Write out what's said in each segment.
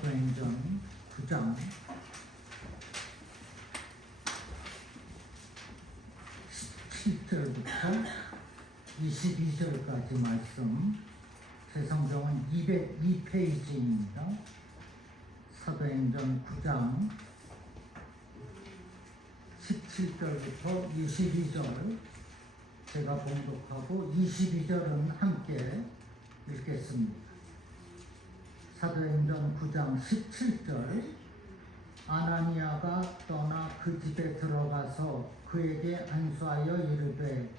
사도행전 9장 17절부터 22절까지 말씀, 제 성경은 202페이지입니다. 사도행전 9장 17절부터 22절 제가 봉독하고 22절은 함께 읽겠습니다. 사도행전 9장 17절, 아나니아가 떠나 그 집에 들어가서 그에게 안수하여 이르되,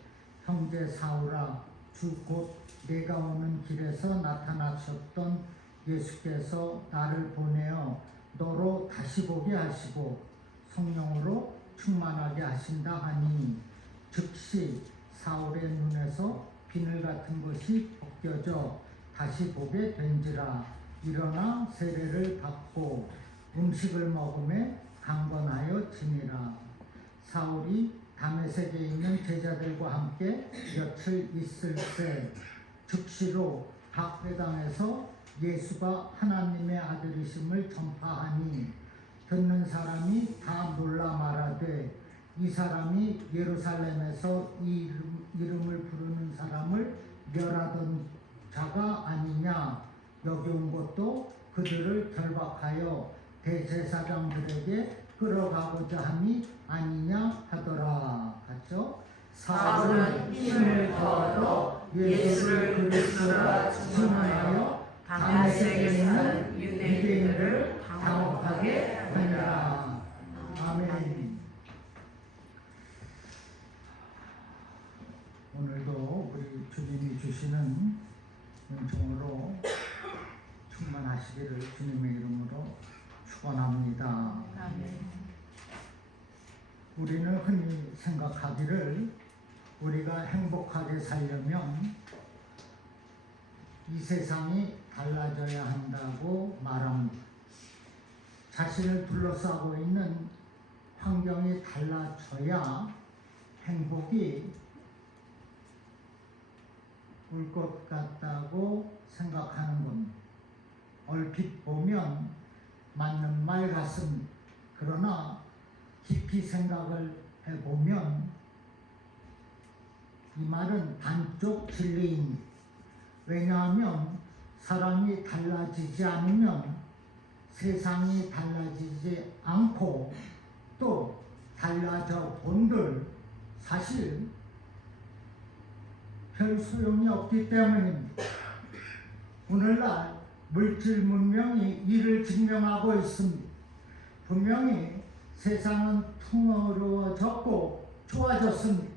형제 사울아, 주 곧 내가 오는 길에서 나타나셨던 예수께서 나를 보내어 너로 다시 보게 하시고 성령으로 충만하게 하신다 하니, 즉시 사울의 눈에서 비늘 같은 것이 벗겨져 다시 보게 된지라. 일어나 세례를 받고 음식을 먹음에 강건하여 지니라. 사울이 다메섹에 있는 제자들과 함께 며칠 있을 때 즉시로 각 회당에서 예수가 하나님의 아들이심을 전파하니, 듣는 사람이 다 놀라 말하되, 이 사람이 예루살렘에서 이 이름을 부르는 사람을 멸하던 자가 아니냐. 여기 온 것도 그들을 결박하여 대제사장들에게 끌어가고자 함이 아니냐 하더라. 같죠? 사울은 힘을 더어 예수를 그리스도라 증언하여 다메섹에 사는 유대인들을 당혹하게 하니라. 아멘. 오늘도 우리 주님이 주시는 은총으로 충만하시기를 주님의 이름으로 축원합니다. 우리는 흔히 생각하기를 우리가 행복하게 살려면 이 세상이 달라져야 한다고 말합니다. 자신을 둘러싸고 있는 환경이 달라져야 행복이 올 것 같다고 생각하는 겁니다. 얼핏 보면 맞는 말 같습니다. 그러나 깊이 생각을 해보면 이 말은 반쪽 진리입니다. 왜냐하면 사람이 달라지지 않으면 세상이 달라지지 않고, 또 달라져 본들 사실 별 소용이 없기 때문입니다. 오늘날 물질 문명이 이를 증명하고 있습니다. 분명히 세상은 풍요로워졌고 좋아졌습니다.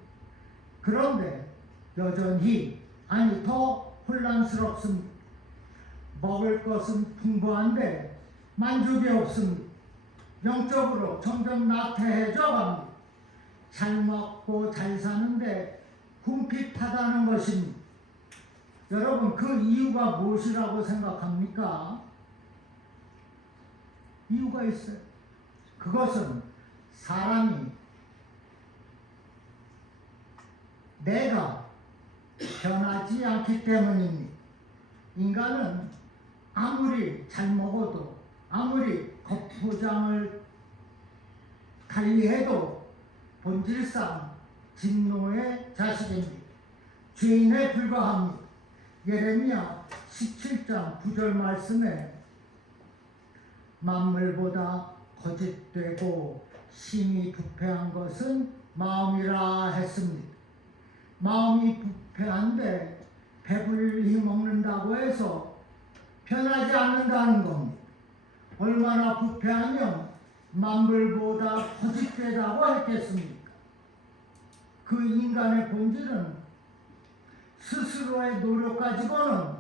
그런데 여전히, 아니 더 혼란스럽습니다. 먹을 것은 풍부한데 만족이 없습니다. 영적으로 점점 나태해져 갑니다. 잘 먹고 잘 사는데 궁핍하다는 것입니다. 여러분, 그 이유가 무엇이라고 생각합니까? 이유가 있어요. 그것은 사람이 내가 변하지 않기 때문입니다. 인간은 아무리 잘 먹어도, 아무리 겉포장을 달리해도 본질상 진노의 자식입니다. 죄인에 불과합니다. 예레미야 17장 9절 말씀에 만물보다 거짓되고 심히 부패한 것은 마음이라 했습니다. 마음이 부패한데 배불리 먹는다고 해서 변하지 않는다는 겁니다. 얼마나 부패하면 만물보다 거짓되다고 했겠습니까? 그 인간의 본질은 스스로의 노력 가지고는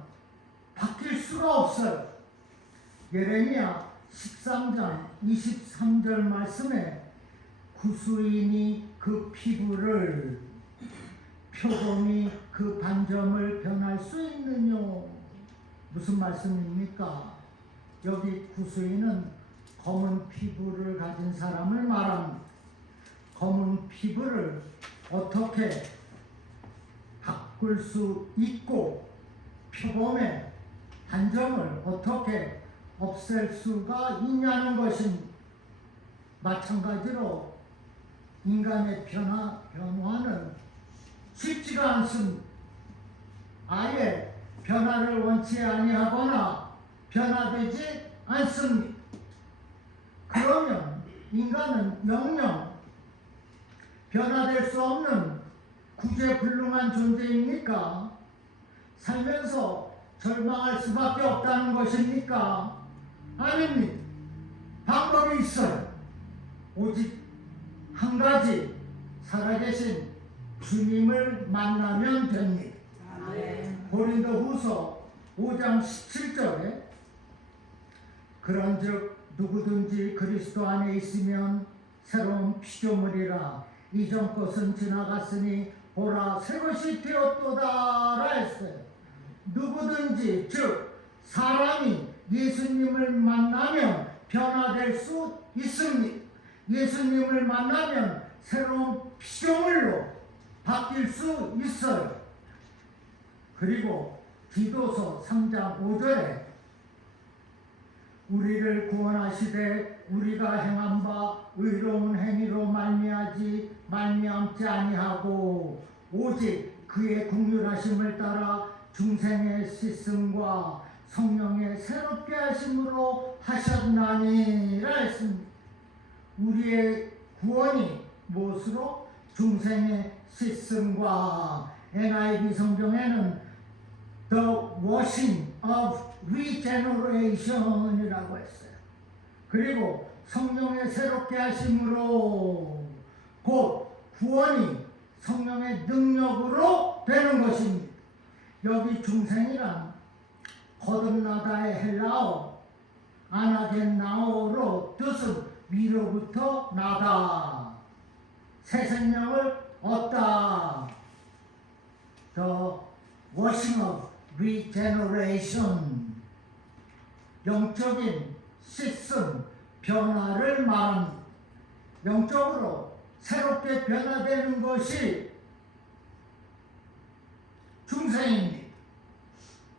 바뀔 수가 없어요. 예레미야 13장 23절 말씀에 구수인이 그 피부를, 표범이 그 반점을 변할 수 있느뇨. 무슨 말씀입니까? 여기 구수인은 검은 피부를 가진 사람을 말합니다. 검은 피부를 어떻게 바꿀 수 있고, 표범의 단점을 어떻게 없앨 수가 있냐는 것입니다. 마찬가지로 인간의 변화는 쉽지가 않습니다. 아예 변화를 원치 아니하거나 변화되지 않습니다. 그러면 인간은 영영 변화될 수 없는 구제불능한 존재입니까? 살면서 절망할 수밖에 없다는 것입니까? 아닙니다. 방법이 있어요. 오직 한 가지, 살아계신 주님을 만나면 됩니다. 고린도후서 5장 17절에 그런즉 누구든지 그리스도 안에 있으면 새로운 피조물이라 이전 것은 지나갔으니 보라 새 것이 되었도다라 했어요. 누구든지 즉 사람이 예수님을 만나면 변화될 수 있습니다. 예수님을 만나면 새로운 피조물로 바뀔 수 있어요. 그리고 디도서 3장 5절에 우리를 구원하시되 우리가 행한 바 의로운 행위로 말미암지 아니하고 오직 그의 긍휼하심을 따라 중생의 씻음과 성령의 새롭게 하심으로 하셨나니라 했습니다. 우리의 구원이 무엇으로? 중생의 씻음과 NIV 성경에는 The washing of regeneration이라고 했어요. 그리고 성령의 새롭게 하심으로 곧 구원이 성령의 능력으로 되는 것입니다. 여기 중생이란 거듭나다의 헬라어 아나겐나오로 뜻은 위로부터 나다, 새 생명을 얻다. The washing of regeneration, 영적인 씻음, 변화를 말합니다. 영적으로 새롭게 변화되는 것이 중생입니다.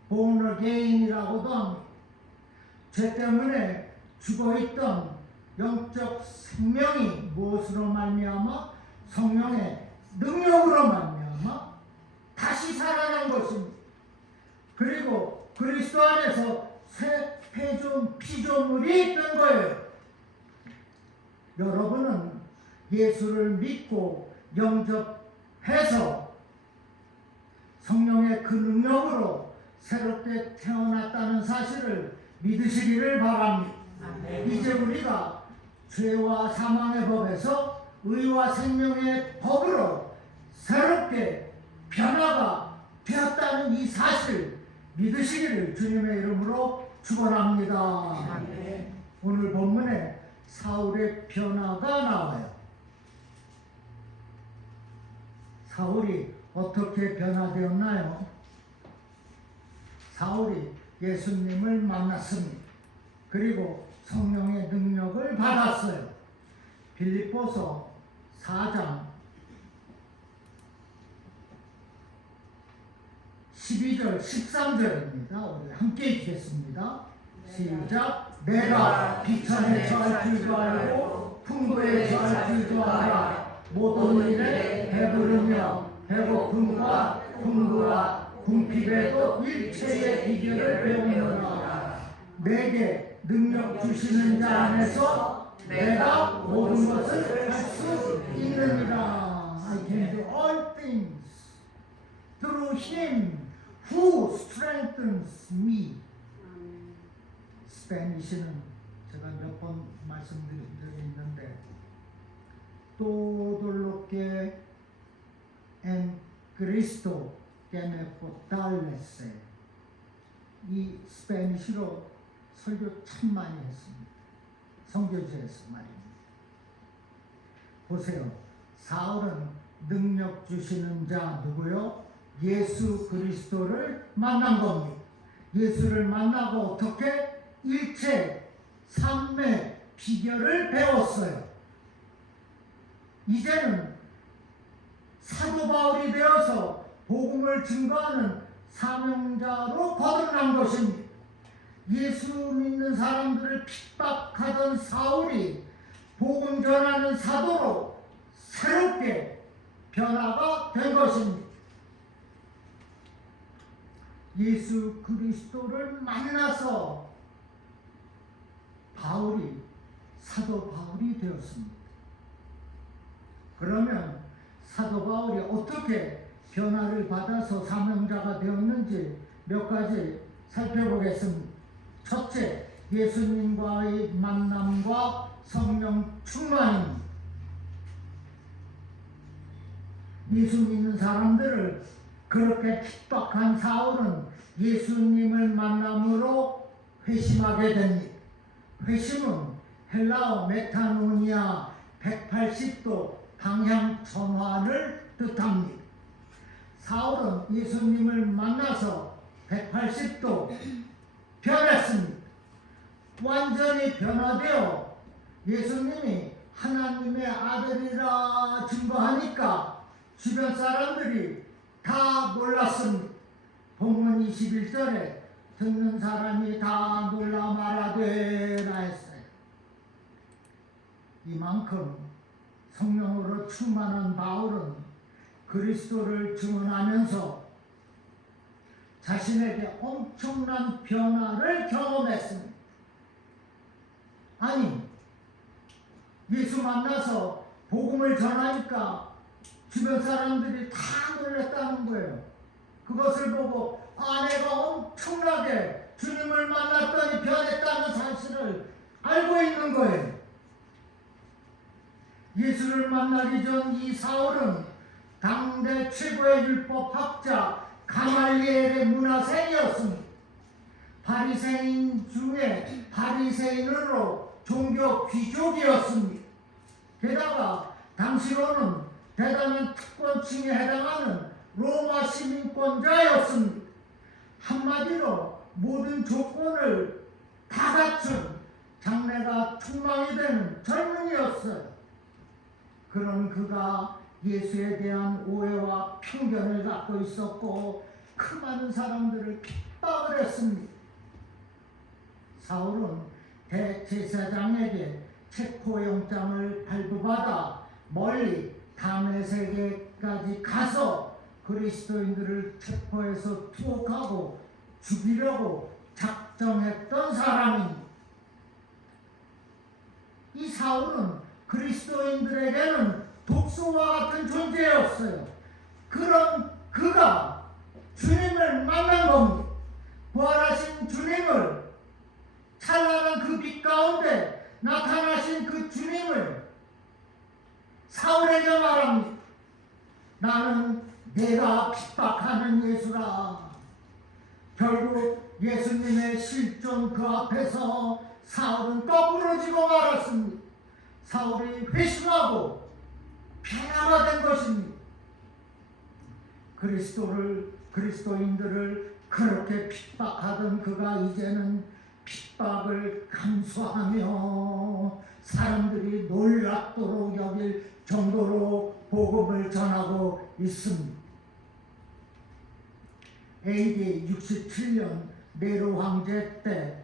born again이라고도 합니다. 죄 때문에 죽어있던 영적 생명이 무엇으로 말미암아? 성령의 능력으로 말미암아 다시 살아난 것입니다. 그리고 그리스도 안에서 새 피조물이 된 거예요. 여러분은 예수를 믿고 영접해서 성령의 그 능력으로 새롭게 태어났다는 사실을 믿으시기를 바랍니다. 이제 우리가 죄와 사망의 법에서 의와 생명의 법으로 새롭게 변화가 되었다는 이 사실 믿으시기를 주님의 이름으로 축원합니다. 오늘 본문에 사울의 변화가 나와요. 사울이 어떻게 변화되었나요? 사울이 예수님을 만났습니다. 그리고 성령의 능력을 받았어요. 빌립보서 4장 12절 13절입니다. 우리 함께 읽겠습니다. 시작. 내가 비천에 처할 줄도 알고 풍부에 처할 줄도 알아. 모든 일에 배부르며 배고픔과 풍부와 궁핍에도 일체의 비결을 배우노라. 내게 능력 주시는 자 안에서 내가 모든 것을 할 수 있느니라. I can do all things through him who strengthens me. 스페니쉬는 제가 몇 번 말씀드린 적이 있는데 todo lo que en Cristo que me fortalece. 이 스페니쉬로 설교 참 많이 했습니다. 선교지에서 말입니다. 보세요. 사울은 능력 주시는 자 누구요? 예수 그리스도를 만난 겁니다. 예수를 만나고 어떻게? 일체 삶의 비결을 배웠어요. 이제는 사도 바울이 되어서 복음을 증거하는 사명자로 거듭난 것입니다. 예수 믿는 사람들을 핍박하던 사울이 복음 전하는 사도로 새롭게 변화가 된 것입니다. 예수 그리스도를 만나서 사도 바울이 되었습니다. 그러면 사도 바울이 어떻게 변화를 받아서 사명자가 되었는지 몇 가지 살펴보겠습니다. 첫째, 예수님과의 만남과 성령 충만입니다. 예수 믿는 사람들을 그렇게 핍박한 사울은 예수님을 만남으로 회심하게 됩니다. 회심은 헬라어 메타노니아 180도 방향 전환을 뜻합니다. 사울은 예수님을 만나서 180도 변했습니다. 완전히 변화되어 예수님이 하나님의 아들이라 증거하니까 주변 사람들이 다 놀랐습니다. 본문 21절에 듣는 사람이 다 놀라 말하되라 했어요. 이만큼 성령으로 충만한 바울은 그리스도를 증언하면서 자신에게 엄청난 변화를 경험했습니다. 아니, 예수 만나서 복음을 전하니까 주변 사람들이 다 놀랐다는 거예요. 그것을 보고 내가 엄청나게 주님을 만났더니 변했다는 사실을 알고 있는 거예요. 예수를 만나기 전 이 사울은 당대 최고의 율법학자 가말리엘의 문화생이었습니다. 바리새인 중에 바리새인으로 종교 귀족이었습니다. 게다가 당시로는 대단한 특권층에 해당하는 로마 시민권자였습니다. 한마디로 모든 조건을 다 갖춘 장래가 촉망이 되는 젊은이였어요. 그런 그가 예수에 대한 오해와 편견을 갖고 있었고 그 많은 사람들을 핍박을 했습니다. 사울은 대제사장에게 체포영장을 발부받아 멀리 다메섹에까지 가서 그리스도인들을 체포해서 투옥하고 죽이려고 작정했던 사람입니다. 이 사울은 그리스도인들에게는 독소와 같은 존재였어요. 그런 그가 주님을 만난 겁니다. 부활하신 주님을, 찬란한 그 빛 가운데 나타나신 그 주님을 사울에게 말합니다. 나는 내가 핍박하는 예수라. 결국 예수님의 실존 그 앞에서 사울은 거꾸러지고 말았습니다. 사울이 회심하고 변화가 된 것입니다. 그리스도인들을 그렇게 핍박하던 그가 이제는 핍박을 감수하며 사람들이 놀랍도록 여길 정도로 복음을 전하고 있습니다. AD 67년 네로 황제 때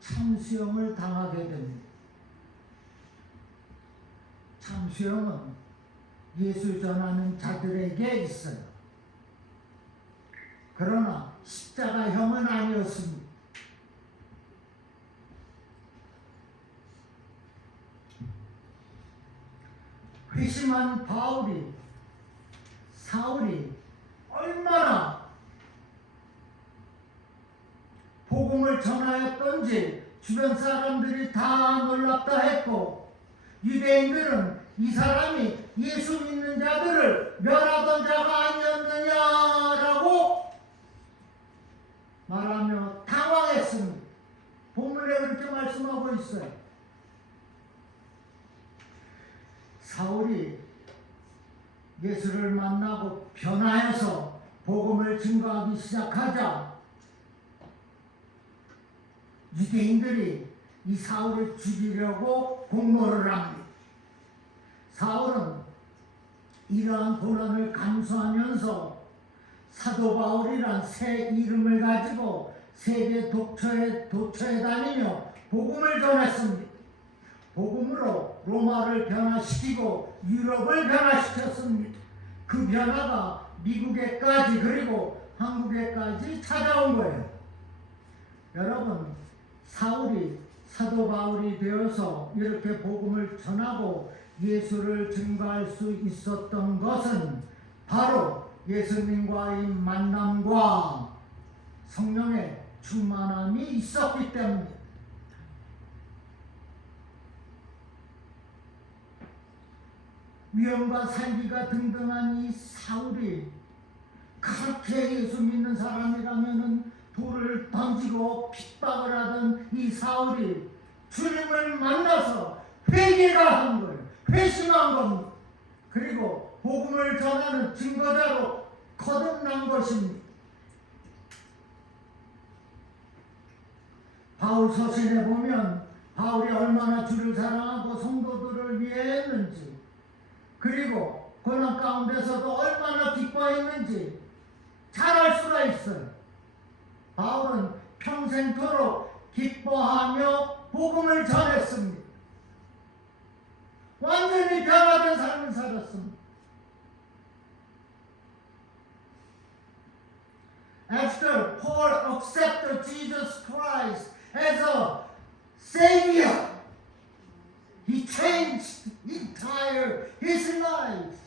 참수형을 당하게 됩니다. 참수형은 예수 전하는 자들에게 있어요. 그러나 십자가형은 아니었습니다. 회심한 사울이 얼마나 복음을 전하였던지 주변 사람들이 다 놀랍다 했고, 유대인들은 이 사람이 예수 믿는 자들을 멸하던 자가 아니었느냐라고 말하며 당황했습니다. 본문에 그렇게 말씀하고 있어요. 사울이 예수를 만나고 변화해서 복음을 증거하기 시작하자 유대인들이 이 사울을 죽이려고 공모를 합니다. 사울은 이러한 고난을 감수하면서 사도 바울이란 새 이름을 가지고 세계 도처에 다니며 복음을 전했습니다. 복음으로 로마를 변화시키고 유럽을 변화시켰습니다. 그 변화가 미국에까지 그리고 한국에까지 찾아온 거예요. 여러분, 사울이 사도 바울이 되어서 이렇게 복음을 전하고 예수를 증거할 수 있었던 것은 바로 예수님과의 만남과 성령의 충만함이 있었기 때문입니다. 위험과 살기가 등등한 이 사울이 그렇게 예수 믿는 사람이라면은 돌을 던지고 핍박을 하던 이 사울이 주님을 만나서 회개가 한 거예요. 회심한 겁니다. 그리고 복음을 전하는 증거자로 거듭난 것입니다. 바울 서신에 보면 바울이 얼마나 주를 사랑하고 성도들을 위해 했는지, 그리고 고난 가운데서도 얼마나 기뻐했는지 잘 알 수가 있어요. 바울은 평생토록 기뻐하며 복음을 전했습니다. 완전히 변화된 삶을 살았습니다. After Paul accepted Jesus Christ as a Savior, he changed entire his life.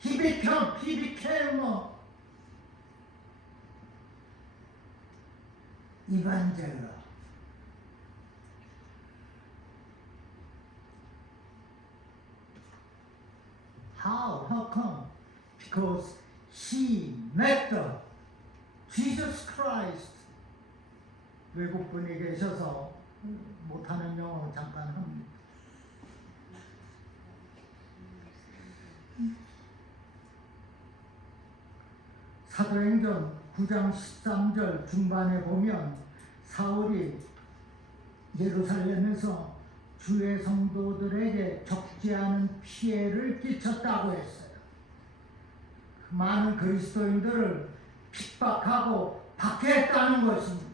He became a evangelist. How come? Because he met Jesus Christ. 외국 분이 계셔서 못하는 영어 잠깐 합니다. 사도행전 9장 13절 중반에 보면 사울이 예루살렘에서 주의 성도들에게 적지 않은 피해를 끼쳤다고 했어요. 많은 그리스도인들을 핍박하고 박해했다는 것입니다.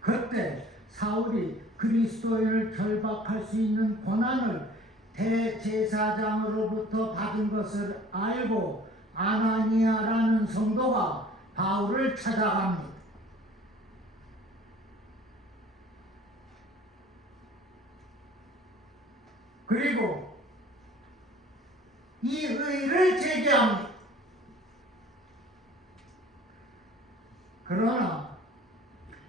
그때 사울이 그리스도인을 결박할 수 있는 권한을 대제사장으로부터 받은 것을 알고 아나니아라는 성도가 바울을 찾아갑니다. 그리고 이 의의를 제기합니다. 그러나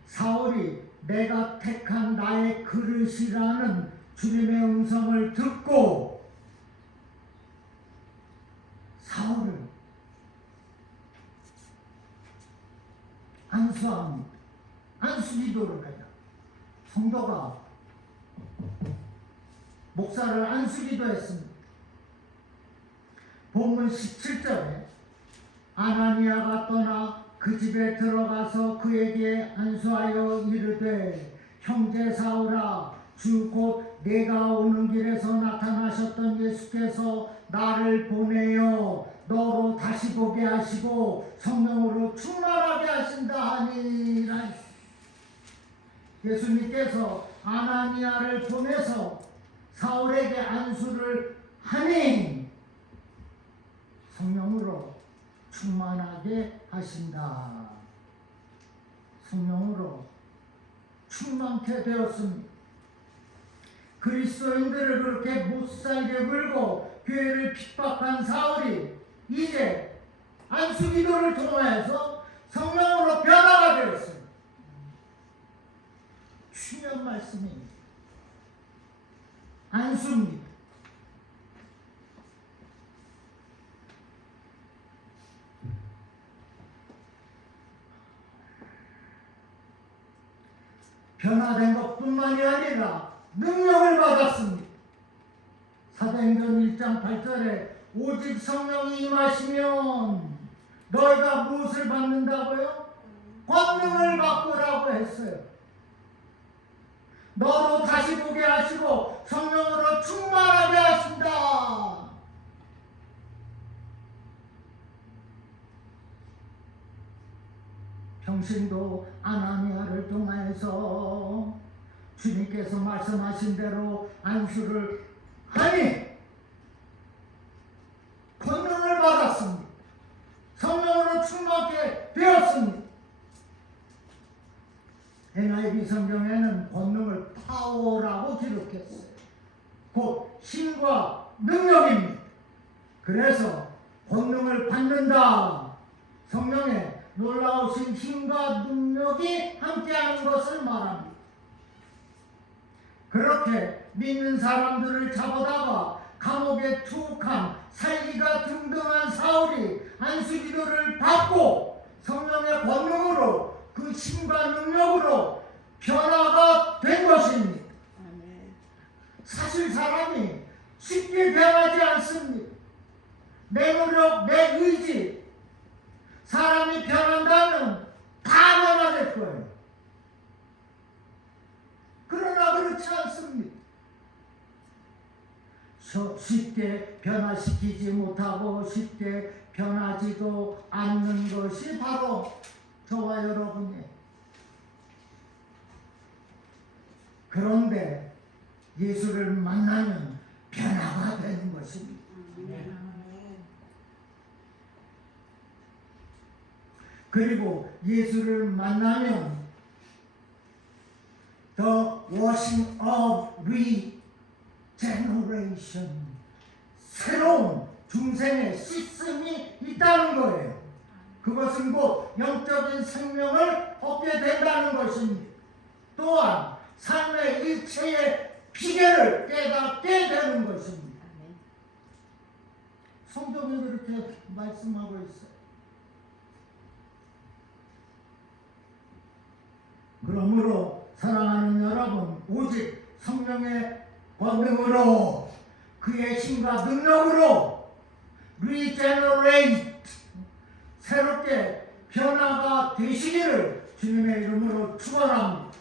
사울이 내가 택한 나의 그릇이라는 주님의 음성을 듣고 사울을 안수합니다. 안수기도를 해요. 성도가 목사를 안수기도 했습니다. 본문 17절에 아나니아가 떠나 그 집에 들어가서 그에게 안수하여 이르되 형제 사울아 주 곧 내가 오는 길에서 나타나셨던 예수께서 나를 보내어 너로 다시 보게 하시고 성령으로 충만하게 하신다 하니라. 예수님께서 아나니아를 보내서 사울에게 안수를 하니 성령으로 충만하게 하신다. 성령으로 충만케 되었습니다. 그리스도인들을 그렇게 못살게 굴고 교회를 핍박한 사울이 이제 안수기도를 통해서 성령으로 변화가 되었어요. 중요한 말씀입니다. 안수입니다. 변화된 것뿐만이 아니라 능력을 받았습니다. 사도행전 1장 8절에 오직 성령이 임하시면 너희가 무엇을 받는다고요? 권능을 받고라고 했어요. 너로 다시 보게 하시고 성령으로 충만하게 하신다. 형신도 아나니아를 통하여서 주님께서 말씀하신 대로 안수를 하니 권능을 받았습니다. 성령으로 충만하게 되었습니다. NIV 성경에는 권능을 파워라고 기록했어요. 곧 힘과 능력입니다. 그래서 권능을 받는다. 성령에 놀라우신 힘과 능력이 함께하는 것을 말합니다. 그렇게 믿는 사람들을 잡아다가 감옥에 투옥한 살기가 등등한 사울이 안수기도를 받고 성령의 권능으로 그 힘과 능력으로 변화가 된 것입니다. 사실 사람이 쉽게 변하지 않습니다. 내 노력, 내 의지, 사람이 변한다면 다 변화될 거예요. 그러나 그렇지 않습니다. 쉽게 변화시키지 못하고 쉽게 변하지도 않는 것이 바로 저와 여러분이에요. 그런데 예수를 만나면 변화가 되는 것입니다. 그리고 예수를 만나면 The washing of regeneration, 새로운 중생의 씻음이 있다는 거예요. 그것은 곧 영적인 생명을 얻게 된다는 것입니다. 또한 삶의 일체의 비결을 깨닫게 되는 것입니다. 성경이 그렇게 말씀하고 있어요. 그러므로 사랑하는 여러분, 오직 성령의 권능으로 그의 힘과 능력으로 regenerate, 새롭게 변화가 되시기를 주님의 이름으로 축원합니다.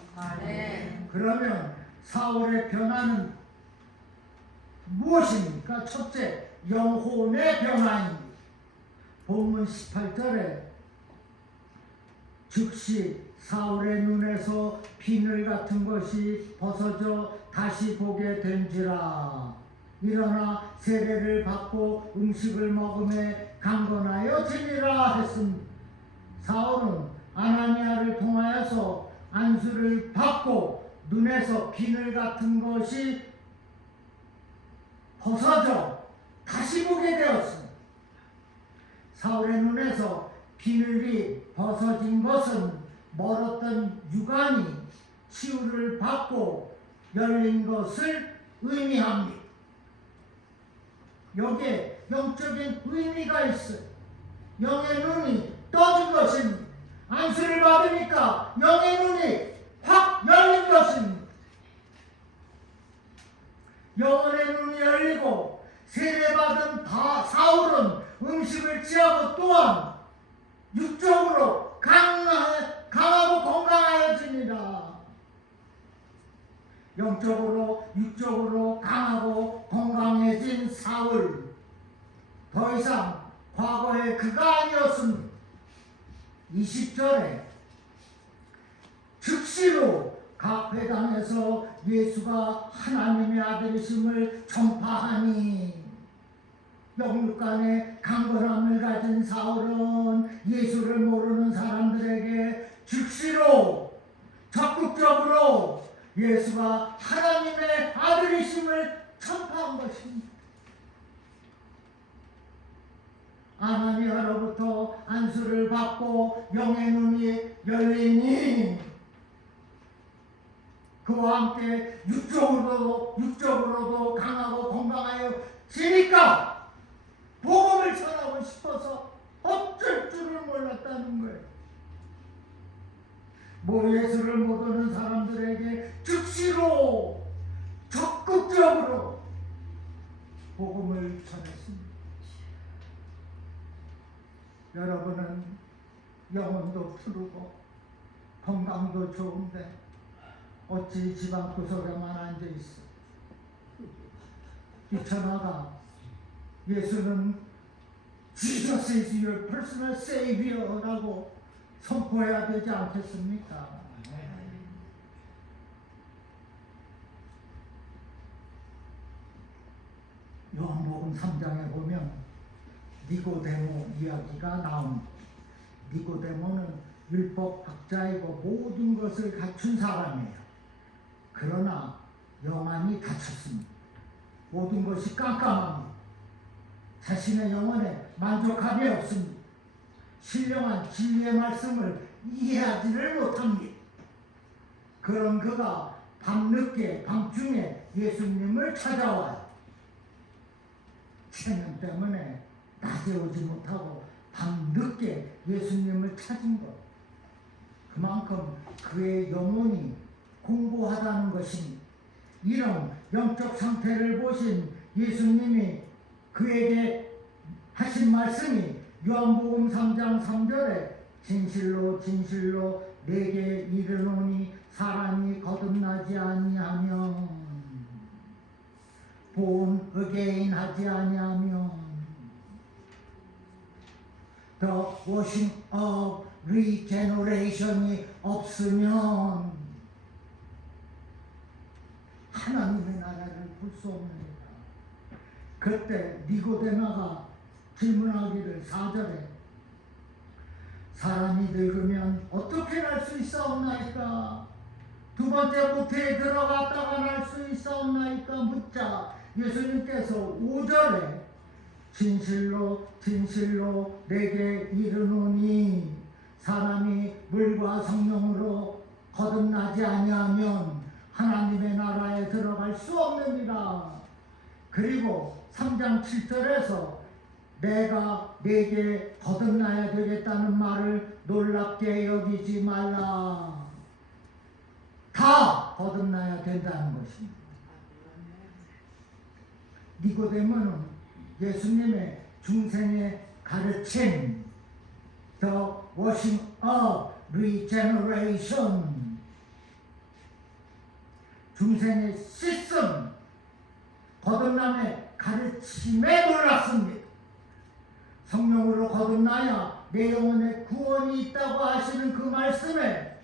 그러면 사울의 변화는 무엇입니까? 첫째, 영혼의 변화입니다. 본문 18절에 즉시 사울의 눈에서 비늘 같은 것이 벗어져 다시 보게 된지라. 일어나 세례를 받고 음식을 먹음에 강건하여 지니라 했습니다. 사울은 아나니아를 통하여서 안수를 받고 눈에서 비늘 같은 것이 벗어져 다시 보게 되었습니다. 사울의 눈에서 비늘이 벗어진 것은 멀었던 육안이 치유를 받고 열린 것을 의미합니다. 여기에 영적인 의미가 있어요. 영의 눈이 떠진 것입니다. 안수를 받으니까 영의 눈이 확 열린 것입니다. 영혼의 눈이 열리고 세례받은 사울은 음식을 취하고 또한 육적으로 강하고 건강하여지니라. 영적으로 육적으로 강하고 건강해진 사울, 더 이상 과거의 그가 아니었습니다. 20절에 즉시로 각 회당에서 예수가 하나님의 아들이심을 전파하니, 영육간의 강건함을 가진 사울은 예수를 모르는 사람들에게 즉시로 적극적으로 예수가 하나님의 아들이심을 전파한 것입니다. 아나니아로부터 안수를 받고 영의 눈이 열리니 그와 함께 육적으로도 강하고 건강하여 지니까 복음을 전하고 싶어서 어쩔 줄을 몰랐다는 거예요. 예수를 모르는 사람들에게 즉시로 적극적으로 복음을 전했습니다. 여러분은 영혼도 푸르고 건강도 좋은데 어찌 집안 구석에만 앉아 있어? 뛰쳐나가. 예수는 Jesus is your personal Savior라고 선포해야 되지 않겠습니까? 요한복음 3장에 보면 니고데모 이야기가 나옵니다. 니고데모는 율법학자이고 모든 것을 갖춘 사람이에요. 그러나 영안이 닫혔습니다. 모든 것이 깜깜합니다. 자신의 영혼에 만족함이 없습니다. 신령한 진리의 말씀을 이해하지를 못합니다. 그런 그가 밤늦게 밤중에 예수님을 찾아와요. 체면 때문에 낮에 오지 못하고 밤늦게 예수님을 찾은 것, 그만큼 그의 영혼이 공고하다는 것입니다. 이런 영적 상태를 보신 예수님이 그에게 하신 말씀이 요한복음 3장 3절에 진실로 진실로 내게 이르노니 사람이 거듭나지 아니하면 born again 하지 아니하면 the washing of regeneration이 없으면 하나님의 나라를 볼 수 없느니라. 그때 니고데모가 질문하기를 4절에 사람이 늙으면 어떻게 날 수 있사옵나이까? 두 번째 모태에 들어갔다가 날 수 있사옵나이까? 묻자 예수님께서 5절에 진실로 진실로 내게 이르노니 사람이 물과 성령으로 거듭나지 아니하면 하나님의 나라에 들어갈 수 없느니라. 그리고 3장 7절에서 내가 내게 거듭나야 되겠다는 말을 놀랍게 여기지 말라. 다 거듭나야 된다는 것입니다. 니고데모는 예수님의 중생의 가르침, the washing of regeneration, 중생의 씻음, 거듭남의 가르침에 놀랐습니다. 성령으로 거듭나야 내 영혼에 구원이 있다고 하시는 그 말씀에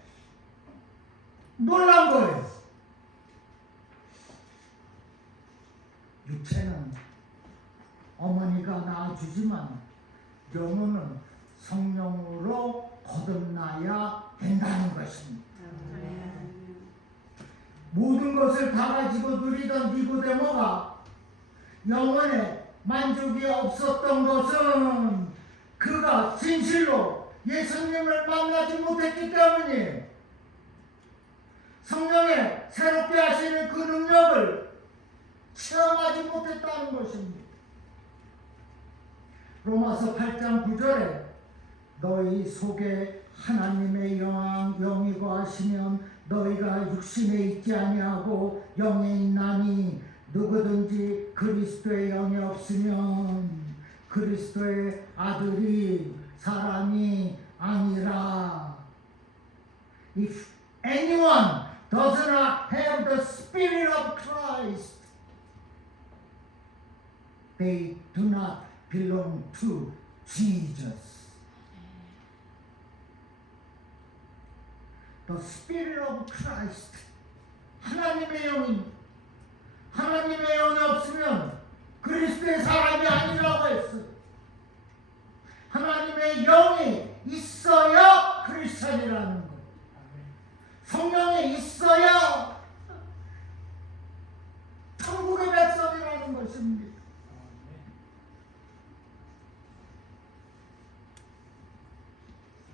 놀란 거예요. 육체는 어머니가 낳아주지만 영혼은 성령으로 거듭나야 된다는 것입니다. 모든 것을 다 가지고 누리던 니고데모가 영혼에 만족이 없었던 것은 그가 진실로 예수님을 만나지 못했기 때문이에요. 성령의 새롭게 하시는 그 능력을 체험하지 못했다는 것입니다. 로마서 8장 9절에 너희 속에 하나님의 영이 거하시면 너희가 육신에 있지 아니하고 영에 있나니 누구든지 그리스도의 영이 없으면 그리스도의 아들이 사람이 아니라. If anyone does not have the Spirit of Christ, they do not belong to Jesus. The Spirit of Christ, 하나님의 영입니다. 하나님의 영이 없으면 그리스도의 사람이 아니라고 했어요. 하나님의 영이 있어야 크리스찬이라는 거예요. 성령이 있어야 천국의 백성이라는 것입니다.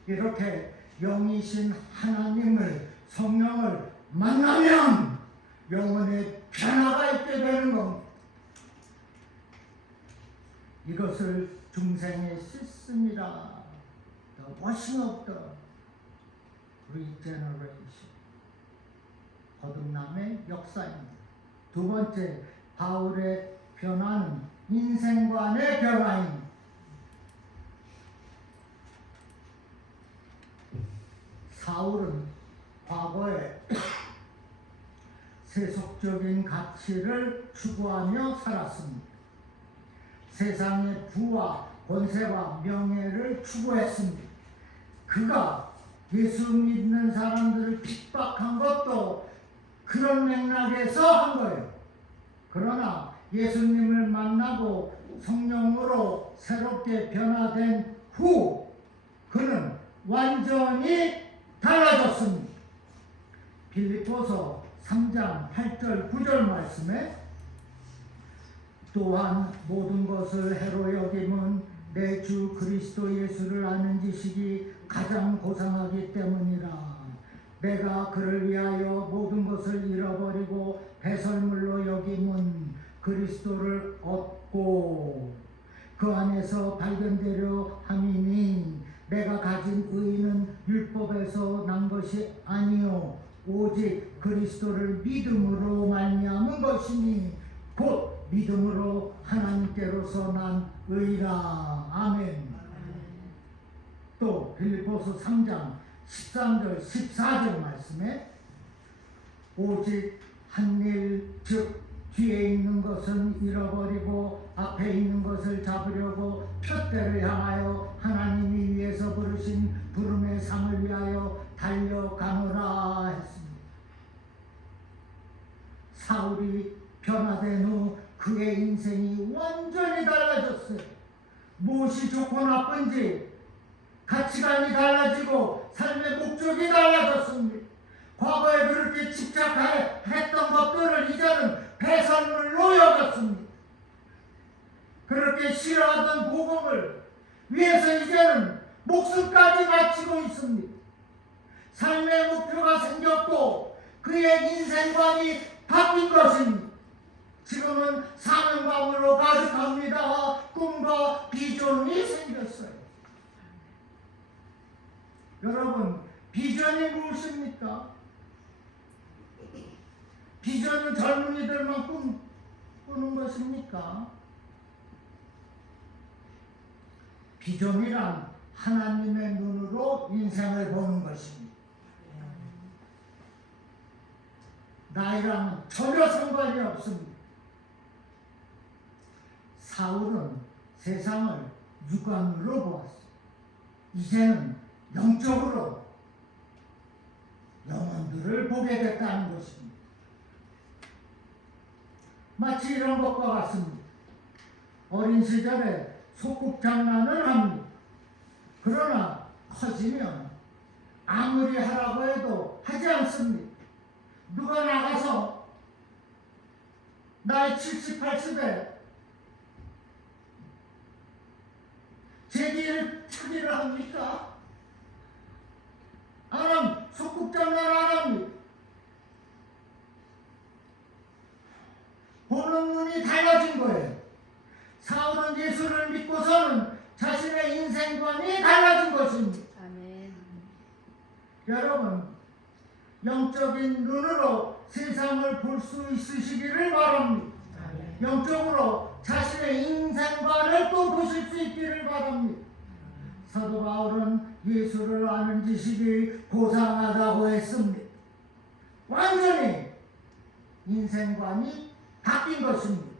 이렇게 영이신 하나님을, 성령을 만나면 영혼에 변화가 있게 되는 겁니다. 이것을 중생에 씻습니다. The washing of the regeneration. 거듭남의 역사입니다. 두 번째, 바울의 변화는 인생관의 변화입니다. 사울은 과거에 세속적인 가치를 추구하며 살았습니다. 세상의 부와 권세와 명예를 추구했습니다. 그가 예수 믿는 사람들을 핍박한 것도 그런 맥락에서 한 거예요. 그러나 예수님을 만나고 성령으로 새롭게 변화된 후 그는 완전히 달라졌습니다. 빌립보서 3장 8절 9절 말씀에 또한 모든 것을 해로 여김은 내 주 그리스도 예수를 아는 지식이 가장 고상하기 때문이라. 내가 그를 위하여 모든 것을 잃어버리고 배설물로 여김은 그리스도를 얻고 그 안에서 발견되려 함이니 내가 가진 의는 율법에서 난 것이 아니요 오직 그리스도를 믿음으로 말미암은 것이니 곧 믿음으로 하나님께로서 난 의라. 아멘. 또 빌립보서 3장 13절 14절 말씀에 오직 한 일 즉 뒤에 있는 것은 잃어버리고 앞에 있는 것을 잡으려고 푯대를 향하여 하나님이 위에서 부르신 부름의 상을 위하여 달려가노라 했습니다. 사울이 변화된 후 그의 인생이 완전히 달라졌어요. 무엇이 좋고 나쁜지 가치관이 달라지고 삶의 목적이 달라졌습니다. 과거에 그렇게 집착했던 것들을 이제는 배설물로 여겼습니다. 그렇게 싫어하던 복음을 위해서 이제는 목숨까지 바치고 있습니다. 삶의 목표가 생겼고 그의 인생관이 바뀐 것입니다. 지금은 사명감으로 가득합니다. 꿈과 비전이 생겼어요. 여러분, 비전이 무엇입니까? 비전은 젊은이들만 꾸는 것입니까? 비전이란 하나님의 눈으로 인생을 보는 것입니다. 나이랑은 전혀 상관이 없습니다. 사울은 세상을 육안으로 보았어요. 이제는 영적으로 영혼들을 보게 됐다는 것입니다. 마치 이런 것과 같습니다. 어린 시절에 소꿉장난을 합니다. 그러나 커지면 아무리 하라고 해도 하지 않습니다. 누가 나가서 나이 70, 80에 제기를 차기를 합니까? 안 합니다. 소꿉장난 안 합니다. 보는 눈이 달라진 거예요. 사울은 예수를 믿고서는 자신의 인생관이 달라진 것입니다. 아멘. 여러분, 영적인 눈으로 세상을 볼 수 있으시기를 바랍니다. 아멘. 영적으로 자신의 인생관을 또 보실 수 있기를 바랍니다. 사도 바울은 예수를 아는 지식이 고상하다고 했습니다. 완전히 인생관이 바뀐 것입니다.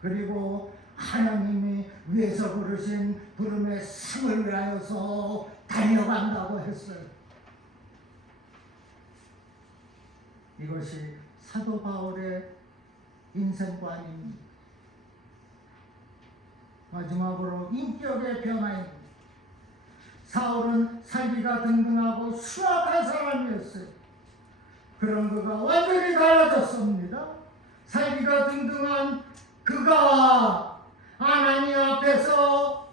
그리고 하나님이 위에서 부르신 부름의 상을 위하여서 달려간다고 했어요. 이것이 사도 바울의 인생관입니다. 마지막으로 인격의 변화입니다. 사울은 살기가 등등하고 수악한 사람이었어요. 그런 그가 완전히 달라졌습니다. 살기가 등등한 그가 하나님 앞에서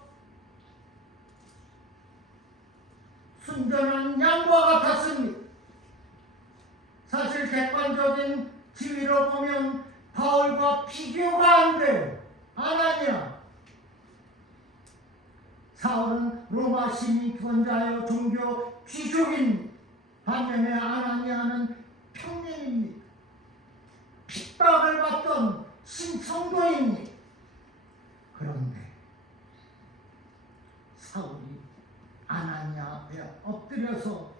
순전한 양과 같았습니다. 사실 객관적인 지위로 보면 바울과 비교가 안 돼요. 아나니아. 사울은 로마 시민권자여 종교 귀족입니다. 반면에 아나니아는 평민입니다. 핍박을 받던 신성도입니다. 그런데 사울이 아나니아 앞에 엎드려서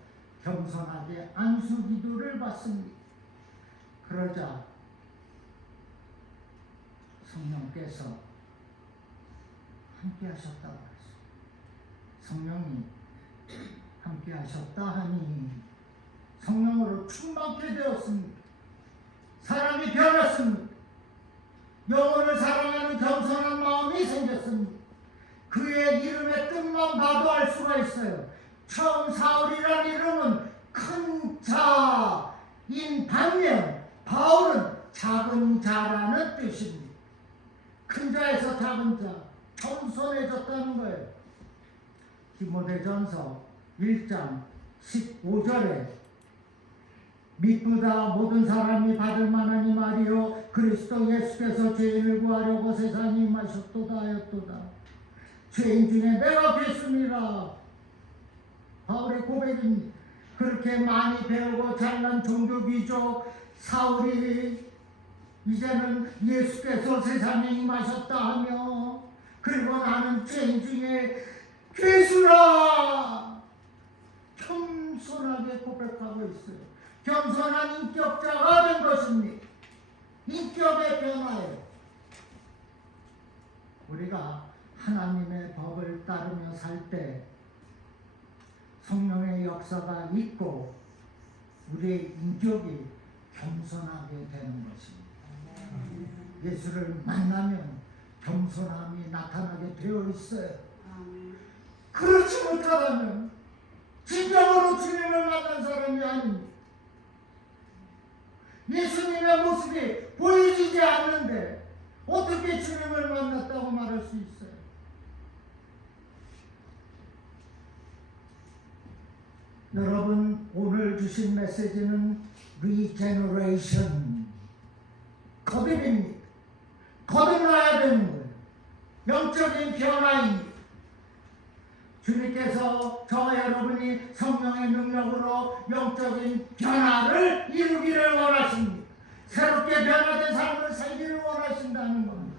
겸손하게 안수기도를 받습니다. 그러자 성령께서 함께 하셨다고 했어요. 성령이 하셨다 하니 성령으로 충만케 되었습니다. 사람이 변했습니다. 영혼을 사랑하는 겸손한 마음이 생겼습니다. 그의 이름의 뜻만 봐도 알 수가 있어요. 처음 사울이라는 이름은 큰 자인 반면 바울은 작은 자라는 뜻입니다. 큰 자에서 작은 자, 겸손해졌다는 거예요. 디모데전서 1장 15절에 믿보다 모든 사람이 받을 만한 이 말이요 그리스도 예수께서 죄인을 구하려고 세상에 임하셨도다 하였도다. 죄인 중에 내가 됐습니다. 바울의 고백입니다. 그렇게 많이 배우고 잘난 종교 귀족 사울이 이제는 예수께서 세상에 임하셨다 하며 그리고 나는 죄인 중에 괴수라 겸손하게 고백하고 있어요. 겸손한 인격자가 된 것입니다. 인격의 변화예요. 우리가 하나님의 법을 따르며 살 때 성령의 역사가 있고 우리의 인격이 겸손하게 되는 것입니다. 예수를 만나면 겸손함이 나타나게 되어 있어요. 그렇지 못하다면 진정으로 주님을 만난 사람이 아닙니다. 예수님의 모습이 보여지지 않는데 어떻게 주님을 만났다고 말할 수 있어요? 여러분, 오늘 주신 메시지는 리제너레이션, 거듭입니다. 거듭나야 되는 거예요. 영적인 변화입니다. 주님께서 저와 여러분이 성령의 능력으로 영적인 변화를 이루기를 원하십니다. 새롭게 변화된 삶을 살기를 원하신다는 겁니다.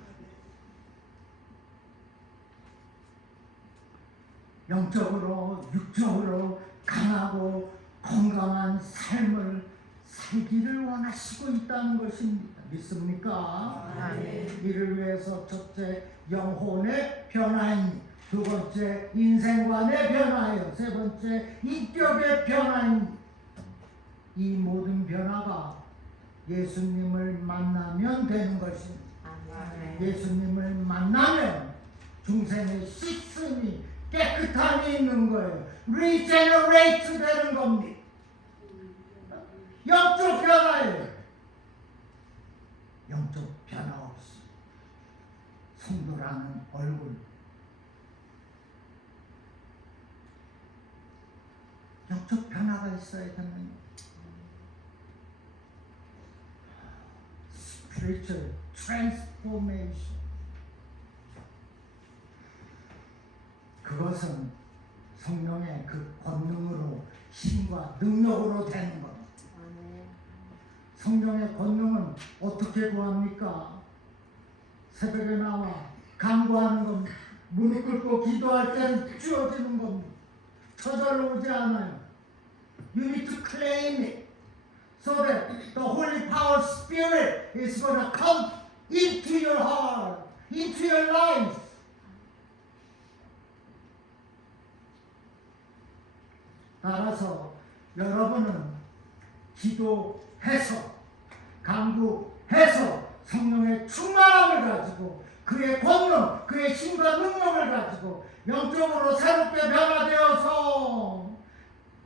영적으로, 육적으로 강하고 건강한 삶을 살기를 원하시고 있다는 것입니다. 믿습니까? 이를 위해서 첫째, 영혼의 변화입니다. 두 번째, 인생관의 변화예요. 세 번째, 인격의 변화입니다. 이 모든 변화가 예수님을 만나면 되는 것입니다. 예수님을 만나면 중생의 씻음이 깨끗함이 있는 거예요. 리제너레이트 되는 겁니다. 영적 변화예요. 영적 변화 없이 성도라는 얼굴, 영적 변화가 있어야 되는 spiritual transformation. 그것은 성령의 그 권능으로 힘과 능력으로 되는 것. 성령의 권능은 어떻게 구합니까? 새벽에 나와 간구하는 겁니다. 무릎 꿇고 기도할 때는 주어지는 겁니다. 저절로 오지 않아요. You need to claim it so that the Holy Power Spirit is going to come into your heart, into your life. 따라서 여러분은 기도해서 간구해서 성령의 충만함을 가지고 그의 권능, 그의 힘과 능력을 가지고 영적으로 새롭게 변화되어서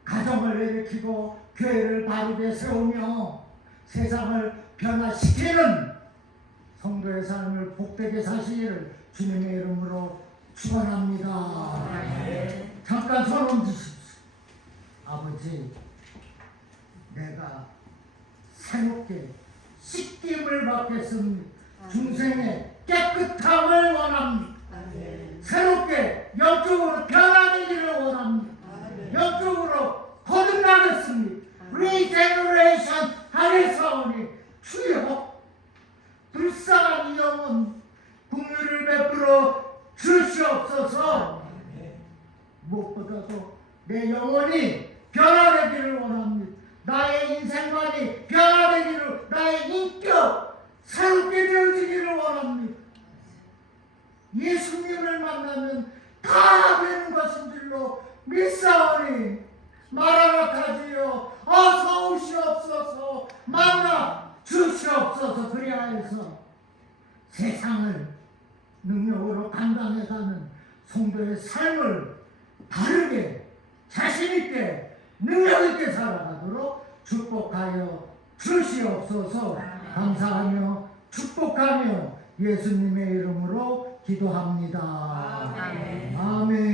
가정을 일으키고 교회를 바르게 세우며 세상을 변화시키는 성도의 삶을 복되게 사시기를 주님의 이름으로 축원합니다. 잠깐 손 얹으십시오. 아버지, 내가 새롭게 씻김을 받겠습니다. 중생의 깨끗함을 원합니다. 새롭게 영적으로 변화되기를 원합니다. 영적으로 거듭나겠습니다. 리제너레이션 하겠사오니 주여, 불쌍한 이 영혼 긍휼을 베풀어 주시옵소서. 무엇보다도 내 영혼이 변화되기를 원합니다. 나의 인생관이 변화되기를, 나의 인격 새롭게 되어지기를 원합니다. 예수님을 만나면 다 되는 것인 줄로 믿사오니 마라나타지요 어서 오시옵소서 만나 주시옵소서. 그리하여서 세상을 능력으로 감당해가는 성도의 삶을 바르게 자신있게 능력있게 살아가도록 축복하여 주시옵소서. 감사하며 축복하며 예수님의 이름으로 기도합니다. 아멘. 아멘.